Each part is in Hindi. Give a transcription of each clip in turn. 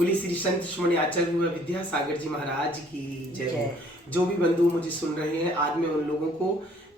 बोली श्री संत शिरोमणि आचार्य विद्यासागर जी महाराज की जय हो। जो भी बंधु मुझे सुन रहे हैं, आज मैं उन लोगों को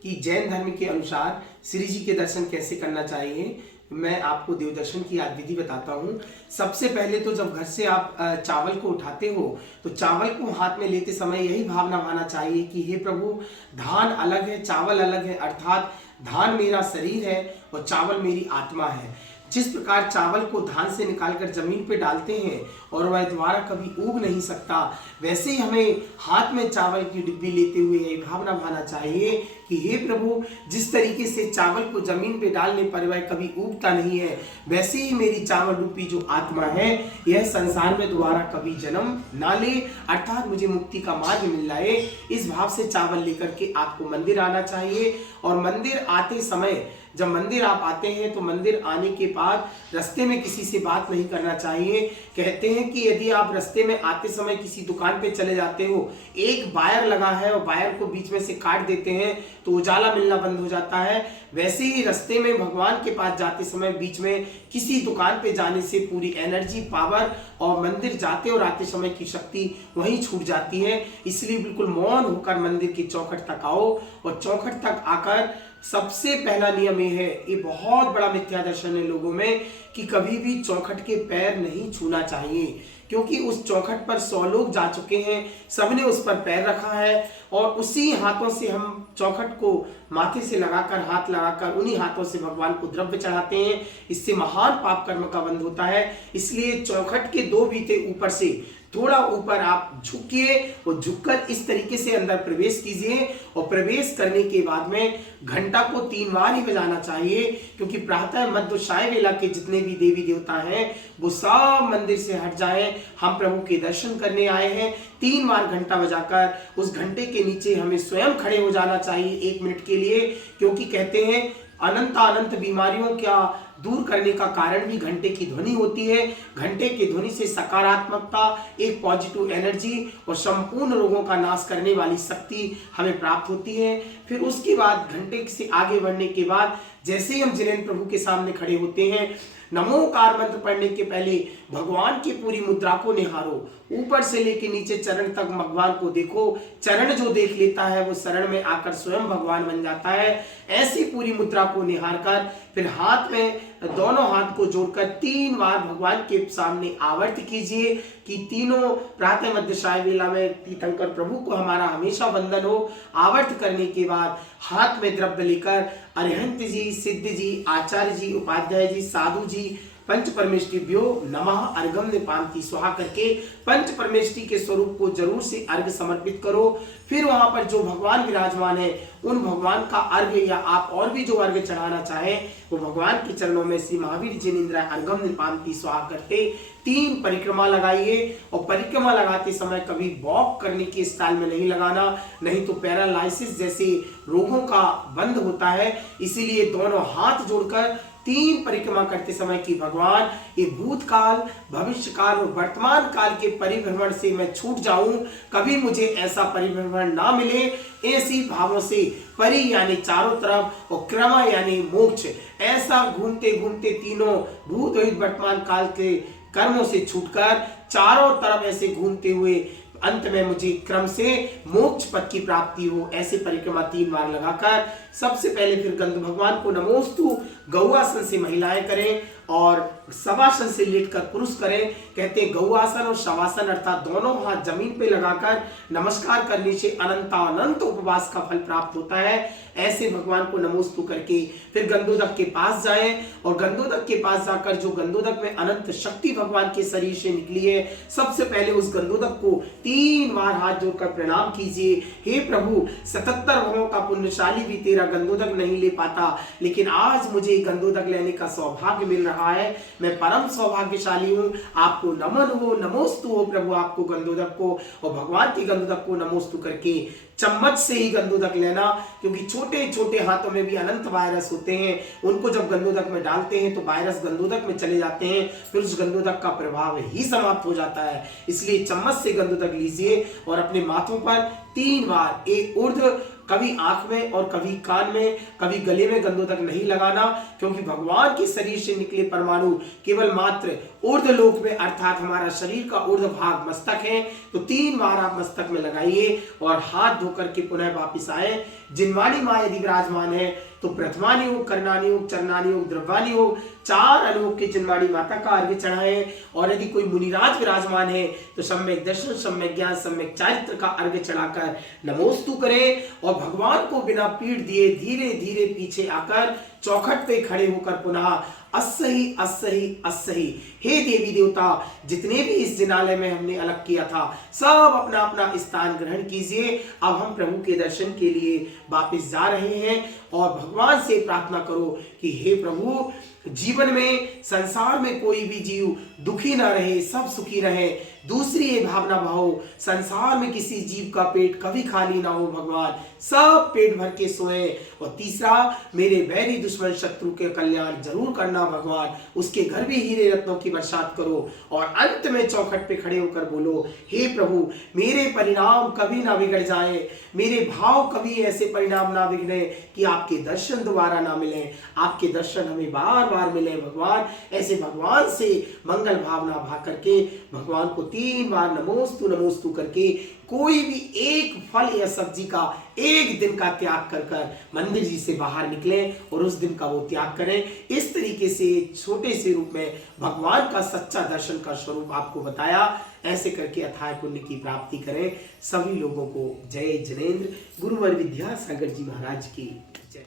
कि जैन धर्म के अनुसार श्री जी के दर्शन कैसे करना चाहिए, मैं आपको देव दर्शन की आज विधि बताता हूँ। सबसे पहले तो जब घर से आप चावल को उठाते हो तो चावल को हाथ में लेते समय यही भावना आना चाहिए कि हे प्रभु, धान अलग है, चावल अलग है, अर्थात धान मेरा शरीर है और चावल मेरी आत्मा है। जिस प्रकार चावल को धान से निकालकर जमीन पे डालते हैं और वह दोबारा कभी उग नहीं सकता, वैसे ही हमें हाथ में चावल की डिब्बी लेते हुए यह भावना भाना चाहिए कि हे प्रभु, जिस तरीके से चावल को जमीन पे डालने पर वह कभी उगता नहीं है, वैसे ही मेरी चावल रूपी जो आत्मा है यह संसार में दोबारा कभी जन्म ना ले, अर्थात मुझे मुक्ति का मार्ग मिल जाए। इस भाव से चावल लेकर के आपको मंदिर आना चाहिए। और मंदिर आते समय, जब मंदिर आप आते हैं तो मंदिर आने के बाद रास्ते में किसी से बात नहीं करना चाहिए। कहते हैं कि यदि आप रास्ते में आते समय किसी दुकान पे चले जाते हो, एक वायर लगा है और वायर को बीच में से काट देते हैं तो उजाला मिलना बंद हो जाता है। वैसे ही रास्ते में भगवान के पास जाते समय बीच में किसी दुकान पे जाने से पूरी एनर्जी, पावर और मंदिर जाते और आते समय की शक्ति वहीं छूट जाती है। इसलिए बिल्कुल मौन होकर मंदिर की चौखट तक आओ। और चौखट तक आकर सबसे पहला नियम ये है, ये बहुत बड़ा मिथ्या दर्शन है लोगों में, कि कभी भी चौखट के पैर नहीं छूना चाहिए, क्योंकि उस चौखट पर 100 लोग जा चुके हैं, सबने उस पर पैर रखा है और उसी हाथों से हम चौखट को माथे से लगाकर, हाथ लगाकर उन्हीं हाथों से भगवान को द्रव्य चढ़ाते हैं। इससे महान पाप कर्म का बंध होता है। इसलिए चौखट के 2 बीते ऊपर से थोड़ा ऊपर आप झुकिए और झुककर इस तरीके से अंदर प्रवेश कीजिए। और प्रवेश करने के बाद में घंटा को 3 बार ही बजाना चाहिए, क्योंकि प्रातः मध्य साय वेला के जितने भी देवी देवता हैं वो सब मंदिर से हट जाएं। हम प्रभु के दर्शन करने आए हैं। 3 बार घंटा बजाकर उस घंटे के नीचे हमें स्वयं खड़े हो जाना चाहिए 1 मिनट के लिए, क्योंकि कहते हैं अनंत बीमारियों का दूर करने का कारण भी घंटे की ध्वनि होती है। घंटे की ध्वनि से सकारात्मकता, एक पॉजिटिव एनर्जी और संपूर्ण रोगों का नाश करने वाली शक्ति हमें प्राप्त होती है। फिर उसके बाद घंटे से आगे बढ़ने के बाद जैसे ही हम जिनेन्द्र प्रभु के सामने खड़े होते हैं, नमोकार मंत्र पढ़ने के पहले भगवान की पूरी मुद्रा को निहारो। ऊपर से लेके नीचे चरण तक भगवान को देखो। चरण जो देख लेता है वो शरण में आकर स्वयं भगवान बन जाता है। ऐसी पूरी मुद्रा को निहार कर फिर हाथ में दोनों हाथ को जोड़कर 3 बार भगवान के सामने आवर्त कीजिए कि तीनों प्रातः मध्य साय वेला में तीर्थंकर प्रभु को हमारा हमेशा वंदन हो। आवर्त करने के बाद हाथ में द्रव्य लेकर अरिहंत जी, सिद्ध जी, आचार्य जी, उपाध्याय जी, साधु जी, पंच परमेष्टिभ्यो नमः अर्घम निपांति स्वाहा करके पंच परमेष्टि के स्वरूप को जरूर से अर्घ समर्पित करो। फिर वहां पर जो भगवान विराजमान है उन भगवान का अर्घ या आप और भी जो अर्घ चढ़ाना चाहे वो भगवान के चरणों में श्री महावीर जिनेन्द्र अर्घम निपांति स्वाहा करके 3 परिक्रमा लगाइए। और परिक्रमा लगाते समय कभी वॉक करने के स्टाइल में नहीं लगाना, नहीं तो पैरालाइसिस जैसे रोगों का बंद होता है। इसीलिए दोनों हाथ जोड़कर 3 परिक्रमा करते समय कि भगवान, ये भूतकाल, भविष्यकाल और वर्तमान काल के परिभ्रमण से मैं छूट जाऊं, कभी मुझे ऐसा परिभ्रमण ना मिले। ऐसी भावों से परि यानी चारों तरफ और क्रम यानी मोक्ष, ऐसा घूमते घूमते तीनों भूत वर्तमान काल के कर्मों से छूटकर चारों तरफ ऐसे घूमते हुए अंत में मुझे क्रम से मोक्ष पद की प्राप्ति हो। ऐसे परिक्रमा 3 बार लगाकर सबसे पहले फिर गंध भगवान को नमोस्तु गौआसन से महिलाएं करें और शवासन से लेटकर पुरुष करें। कहते हैं गौआसन और शवासन अर्थात दोनों हाथ जमीन पे लगाकर नमस्कार करने से अनंत उपवास का फल प्राप्त होता है। ऐसे भगवान को नमोस्तु करके फिर गंधोदक के पास जाएं और गंधोदक के पास जाकर जो गंधोदक में अनंत शक्ति भगवान के शरीर से निकली है, सबसे पहले उस गंधोदक को 3 बार हाथ जोड़कर प्रणाम कीजिए। हे प्रभु, 77 भवों का पुण्यशाली भी तेरा गंधोदक नहीं ले पाता, लेकिन आज मुझे गंधोदक लेने का सौभाग्य मिल रहा है। मैं परम सौभाग्यशाली हूँ। आपको नमन हो, नमोस्तु हो प्रभु, आपको गंधोदक को और भगवान के गंधोदक को नमोस्तु करके चम्मच से ही गंधोदक लेना, क्योंकि छोटे छोटे हाथों में भी अनंत वायरस होते हैं। उनको जब गंधोदक में डालते हैं तो वायरस गंधोदक में चले जाते हैं, फिर उस गंधोदक का प्रभाव ही समाप्त हो जाता है। इसलिए चम्मच से गंधोदक लीजिए और अपने माथों पर 3 बार, एक ऊर्ध्व, कभी आंख में और कभी कान में, कभी गले में गंधोदक नहीं लगाना, क्योंकि भगवान के शरीर से निकले परमाणु केवल मात्र ऊर्ध्व लोक में, अर्थात हमारा शरीर का ऊर्ध्व भाग मस्तक है, तो 3 बार आप मस्तक में लगाइए और हाथ धोकर के पुनः वापिस आए। जिनवाणी माँ यदि विराजमान है तो प्रथमानि योग, करणानि योग, चरणानि योग, द्रव्यानि योग, 4 अनुयोग के जिनवाणी माता का अर्घ्य चढ़ाएं। और यदि कोई मुनिराज विराजमान है तो सम्यक दर्शन, सम्यक ज्ञान, सम्यक चारित्र का अर्घ्य चढ़ाकर नमोस्तु करें और भगवान को बिना पीठ दिए धीरे धीरे पीछे आकर चौखट पे खड़े होकर पुनः अस्सही अस्सही अस्सही, हे देवी देवता, जितने भी इस जिनालय में हमने अलग किया था सब अपना अपना स्थान ग्रहण कीजिए। अब हम प्रभु के दर्शन के लिए वापस जा रहे हैं और भगवान से प्रार्थना करो कि हे प्रभु, जीवन में, संसार में कोई भी जीव दुखी ना रहे, सब सुखी रहे। दूसरी ये भावना भाव, संसार में किसी जीव का पेट कभी खाली ना हो भगवान, सब पेट भर के सोए। और तीसरा, मेरे बैरी दुश्मन शत्रु के कल्याण जरूर करना भगवान, उसके घर भी हीरे रत्नों की बरसात करो। और अंत में चौखट पे खड़े होकर बोलो, हे प्रभु, मेरे परिणाम कभी ना बिगड़ जाए, मेरे भाव कभी ऐसे परिणाम ना बिगड़े कि आपके दर्शन दोबारा ना मिले, आपके दर्शन हमें बार बार मिले भगवान। ऐसे भगवान से मंगल भावना भा करके भगवान को 3 बार नमोस्तु नमोस्तु करके कोई भी एक फल या सब्जी का एक दिन का त्याग कर कर मंदिर जी से बाहर निकलें और उस दिन का वो त्याग करें। इस तरीके से छोटे से रूप में भगवान का सच्चा दर्शन का स्वरूप आपको बताया। ऐसे करके अथाय पुण्य की प्राप्ति करें। सभी लोगों को जय जिनेंद्र। गुरुवर विद्यासागर जी महाराज की जय।